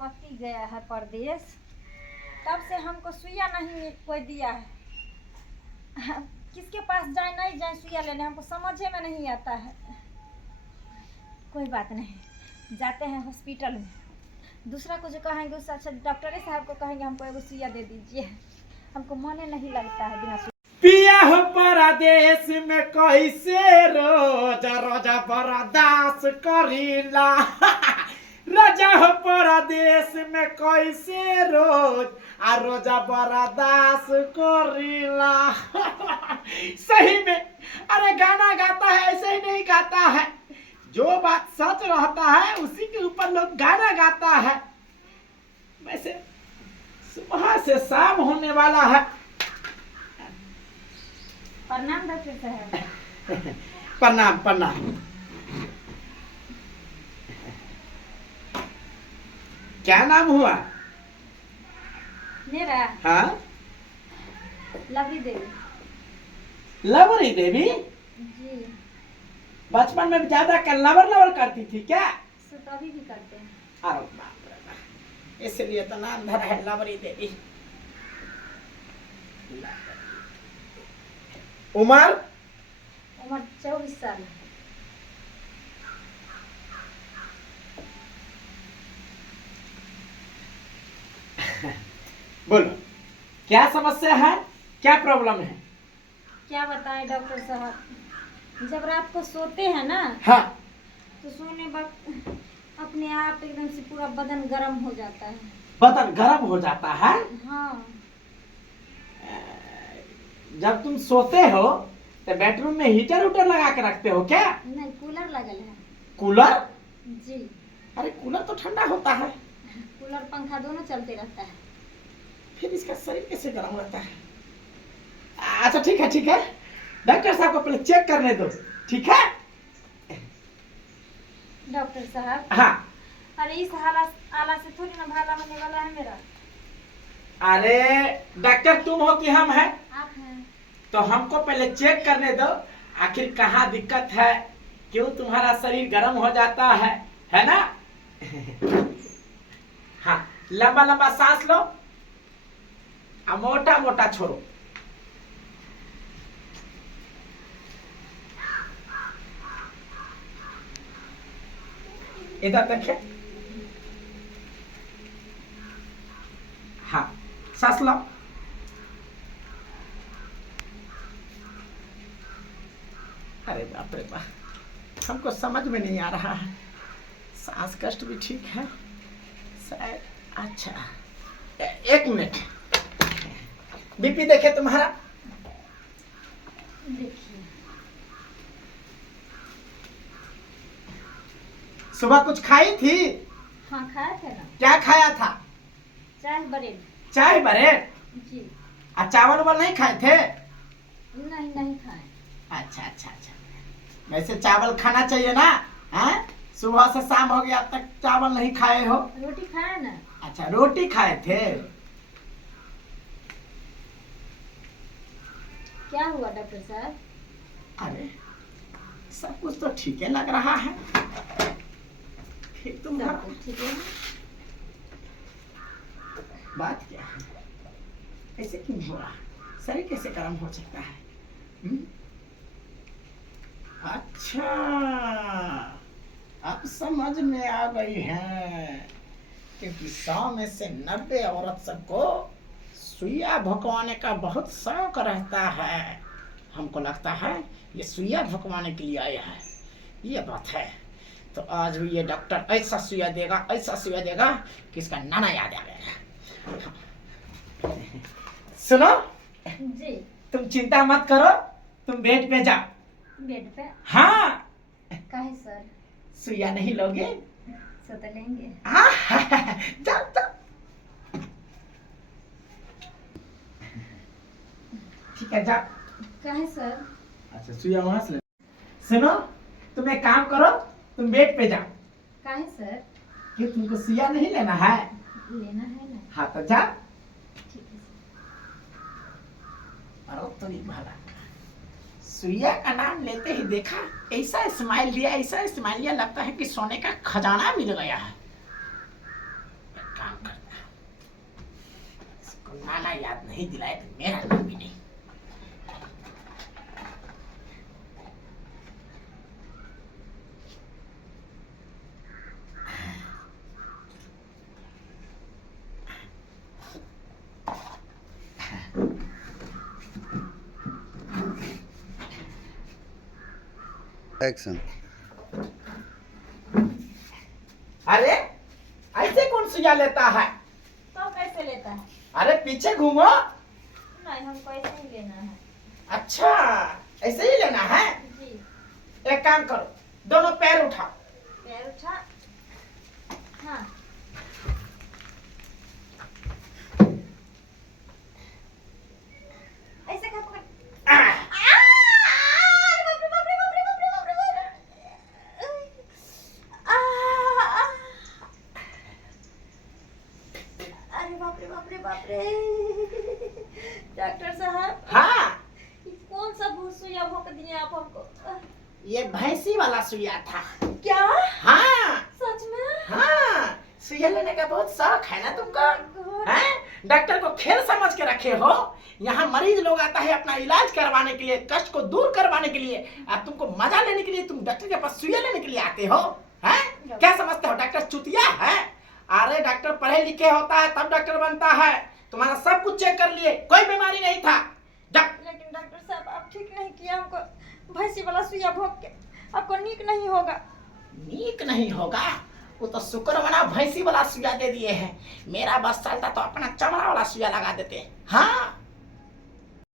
पति गया है परदेश, तब से हमको सुइया नहीं कोई दिया है। किसके पास जाए नहीं जाए सुइया लेने, हमको समझे में नहीं आता है। कोई बात नहीं, जाते हैं हॉस्पिटल में। दूसरा को जो कहेंगे उससे अच्छा डॉक्टर साहब को कहेंगे हमको एगो सुइया दे दीजिए। हमको मन नहीं लगता है बिना सुइया। पिया हो परदेश में कैसे रोजा रोजा बर्दाश्त करीला। राजा हो परदेश में कैसे रोजा बर्दाश्त करीला। सही में अरे गाना गाता है ऐसे ही नहीं गाता है, जो बात सच रहता है उसी के ऊपर लोग गाना गाता है। वैसे सुबह से शाम होने वाला है। प्रणाम डॉक्टर साहब। प्रणाम प्रणाम। क्या नाम हुआ मेरा? हाँ, लवरी देवी। लवरी देवी? जी। बचपन में ज्यादा लवर लवर करती थी क्या? सब अभी भी करते हैं। अरे बाप रे बाप, इसलिए तो नाम धरा है लवरी देवी। उम्र? उम्र 24 साल। बोलो क्या समस्या है, क्या प्रॉब्लम है? क्या बताएं डॉक्टर साहब, जब रात को सोते हैं ना, हाँ, तो सोने वक्त अपने आप एकदम से पूरा बदन गर्म हो जाता है। बदन गर्म हो जाता है? हाँ। जब तुम सोते हो तो बेडरूम में हीटर उटर लगा के रखते हो क्या? नहीं, कूलर लगल है। कूलर? जी। अरे कूलर तो ठंडा होता है। कूलर पंखा दोनों चलते रहता है। फिर इसका शरीर कैसे गर्म रहता है? अच्छा ठीक है ठीक है, डॉक्टर साहब को पहले चेक करने दो, ठीक है? डॉक्टर साहब। हाँ। अरे इस आला से थोड़ी ना भाला होने वाला है मेरा। अरे डॉक्टर तुम हो कि हम हैं? आप हैं। तो हमको पहले चेक करने दो, आखिर कहाँ दिक्कत है, क्यों तुम्हारा शरीर गर्म हो जाता है ना? हाँ, लंबा लंबा सांस लो और मोटा मोटा छोड़ो। इधर देखिए। हाँ, सांस लो। अरे बाप रे बाप, हमको समझ में नहीं आ रहा है। सांस कष्ट भी ठीक है शायद। अच्छा, एक मिनट, बीपी देखे तुम्हारा? देखिए। सुबह कुछ खाई थी? हाँ, खाया था ना। क्या खाया था? चाय ब्रेड। चाय ब्रेड? जी। और चावल वावल नहीं खाए थे? नहीं, नहीं खाए। अच्छा अच्छा अच्छा, वैसे चावल खाना चाहिए ना? हाँ, सुबह से शाम हो गया, अब तक चावल नहीं खाए हो? रोटी खाया ना। अच्छा, रोटी खाए थे। क्या हुआ डॉक्टर साहब? अरे सब कुछ तो ठीक है लग रहा है, फिर तुम्हारा सब कुछ ठीक है। बात क्या है, ऐसे क्यों हो रहा है? शरीर कैसे गर्म हो सकता है? अच्छा, अब समझ में आ गई है, क्योंकि 100 में से 90 औरत सबको सुइया भगवाने का बहुत शौक रहता है। हमको लगता है ये सुइया भगवाने के लिए आया है, ये बात है। तो आज भी ये डॉक्टर ऐसा सुइया देगा, ऐसा सुइया देगा कि इसका नाना याद आ गया। सुनो जी। तुम चिंता मत करो, तुम बेड पे जाओ। बेड पे? हाँ। काहे सर? सुइया नहीं लोगे? सो तो लेंगे। हाँ, जाओ जाओ। ठीक है जाओ। काहे सर? अच्छा, सुइया वहां से ले। सुनो, तुम एक काम करो, तुम बेड पे जाओ। काहे सर? क्यों, तुमको सुइया नहीं लेना है? लेना है ना। हाँ तो जाओ। ठीक है सर। अरे तो नहीं भला, सुइया का नाम लेते ही देखा ऐसा स्माइल दिया, ऐसा स्माइल दिया, लगता है कि सोने का खजाना मिल गया है। इसको नाना याद नहीं दिलाए तो मेरा नाम भी नहीं। एक्शन। अरे ऐसे कौन सुइया लेता है? तो कैसे लेता है? अरे पीछे घूमो। नहीं, हमको ऐसे ही लेना है। अच्छा ऐसे ही लेना है। जी। एक काम करो, दोनों पैर उठाओ। पैर उठा। हाँ। ऐसे क्या पकड़? बाप रे डॉक्टर साहब, हाँ कौन सा सुइया भोंक दिए आप हमको? ये भैंसी वाला सुइया था। क्या? हाँ सच में? हाँ, सुइया लेने का बहुत शौक है ना तुमको? हैं? डॉक्टर को खेल समझ के रखे हो। यहाँ मरीज लोग आता है अपना इलाज करवाने के लिए, कष्ट को दूर करवाने के लिए, और तुमको मजा लेने के लिए तुम डॉक्टर के पास सुइया लेने के लिए आते हो। हैं? क्या समझते हो डॉक्टर चुतिया है? अरे डॉक्टर पढ़े लिखे होता है तब डॉक्टर बनता है। तुम्हारा सब कुछ चेक कर लिए, कोई बीमारी नहीं था। लेकिन डॉक्टर साहब आप ठीक नहीं किया, हमको भैंसी वाला सुइया भोंक के आपको नीक नहीं होगा। नीक नहीं होगा? वो तो शुक्र मना भैंसी वाला सुइया दे दिए हैं। मेरा बस चलता तो अपना चमड़ा वाला सुइया लगा देते। हाँ